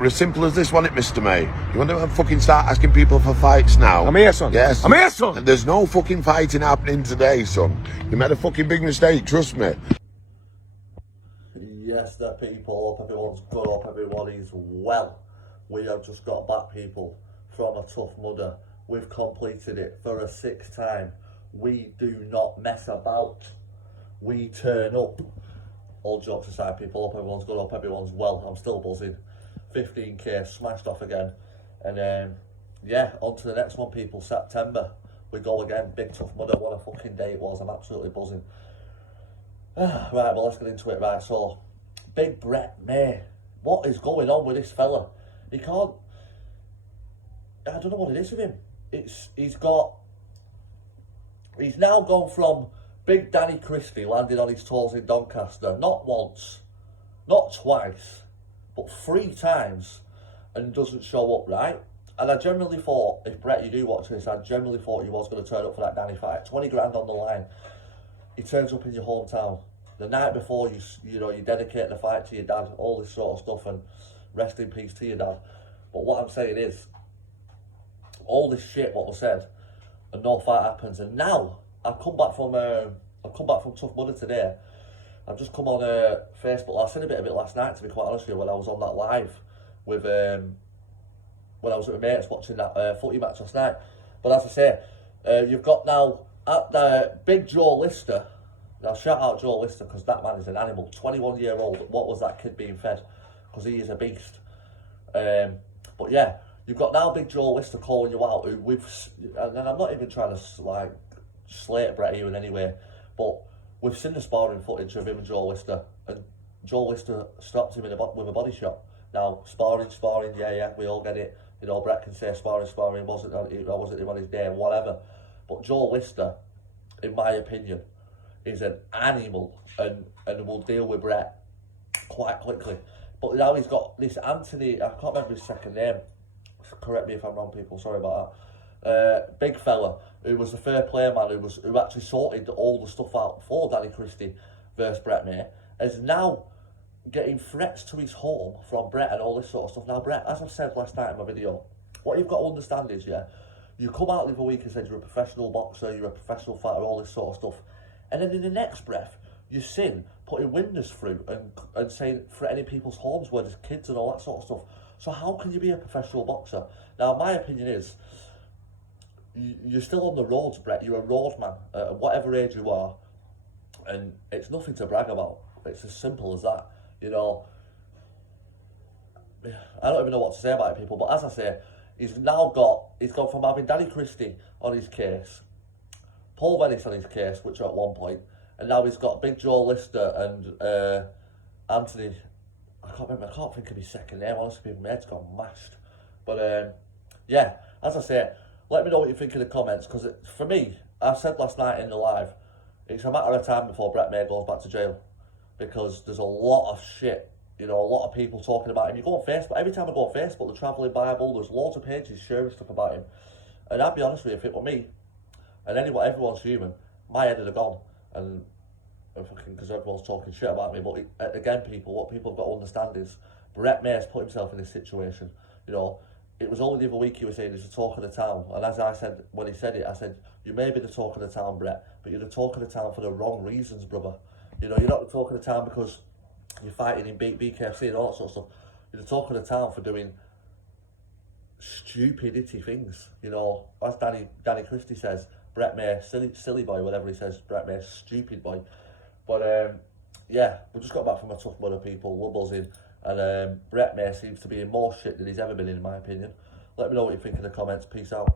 We're as simple as this, wasn't it, Mr. May? You want to fucking start asking people for fights now? I'm here, son. Yes. I'm here, son. There's no fucking fighting happening today, son. You made a fucking big mistake, trust me. Yes, the people, hope everyone's good, hope everybody's well. We have just got back, people, from a Tough Mudder. We've completed it for a 6th time. We do not mess about. We turn up. All jokes aside, people, hope everyone's good, hope everyone's well. I'm still buzzing. 15k smashed off again. And yeah, on to the next one, people. September. We go again. Big Tough Mudder. What a fucking day it was. I'm absolutely buzzing. Right, well, let's get into it. Right, so Big Brett May. What is going on with this fella? He can't. I don't know what it is with him. He's now gone from Big Danny Christie landing on his toes in Doncaster, not once, not twice, but 3 times, and doesn't show up, right? And I generally thought, if Brett, you do watch this, I generally thought you was going to turn up for that Danny fight. 20 grand on the line. He turns up in your hometown. The night before, you dedicate the fight to your dad, all this sort of stuff, and rest in peace to your dad. But what I'm saying is, all this shit what was said, and no fight happens. And now I've come back from Tough Mudder today. I've just come on Facebook. I said a bit of it last night, to be quite honest with you, when I was on that live with when I was with my mates watching that footy match last night. But as I say, you've got now at the Big Joe Lister. Now shout out Joe Lister, because that man is an animal. 21-year-old. What was that kid being fed? Because he is a beast. But yeah, you've got now Big Joe Lister calling you out. And I'm not even trying to like slate Brett here in any way, but we've seen the sparring footage of him and Joe Lister, and Joe Lister stopped him with a body shot. Now sparring, yeah, we all get it. You know, Brett can say sparring wasn't him on his day, whatever. But Joe Lister, in my opinion, is an animal and will deal with Brett quite quickly. But now he's got this Anthony, I can't remember his second name. Correct me if I'm wrong, people. Sorry about that. Big fella who was the fair play man who actually sorted all the stuff out for Danny Christie versus Brett May, is now getting threats to his home from Brett and all this sort of stuff. Now, Brett, as I've said last night in my video, what you've got to understand is, yeah, you come out the other week and said you're a professional boxer, you're a professional fighter, all this sort of stuff, and then in the next breath, you sin putting windows through and saying threatening people's homes where there's kids and all that sort of stuff. So how can you be a professional boxer? Now, my opinion is, you're still on the roads, Brett. You're a roadman at whatever age you are, and it's nothing to brag about. It's as simple as that. You know, I don't even know what to say about it, people. But as I say, he's gone from having Danny Christie on his case, Paul Venice on his case, which at one point, and now he's got Big Joe Lister and Anthony. I can't think of his second name. Honestly, my head's gone mashed. But yeah, as I say, let me know what you think in the comments, because for me, I said last night in the live, it's a matter of time before Brett May goes back to jail, because there's a lot of shit, you know, a lot of people talking about him. You go on Facebook, every time I go on Facebook, the Travelling Bible, there's loads of pages sharing stuff about him. And I'll be honest with you, if it were me, and everyone's human, my head would have gone. And because everyone's talking shit about me, but again, people, what people have got to understand is Brett May has put himself in this situation. You know, it was only the other week he was saying he's the talk of the town, and as I said when he said it, I said, you may be the talk of the town, Brett, but you're the talk of the town for the wrong reasons, brother. You know, you're not the talk of the town because you're fighting in BKFC and all that sort of stuff. You're the talk of the town for doing stupidity things. You know, as Danny Christie says, Brett May, silly boy, whatever he says, Brett May, stupid boy. But yeah, we just got back from a Tough Mudder, people. We're buzzing, and Brett May seems to be in more shit than he's ever been in my opinion. Let me know what you think in the comments. Peace out.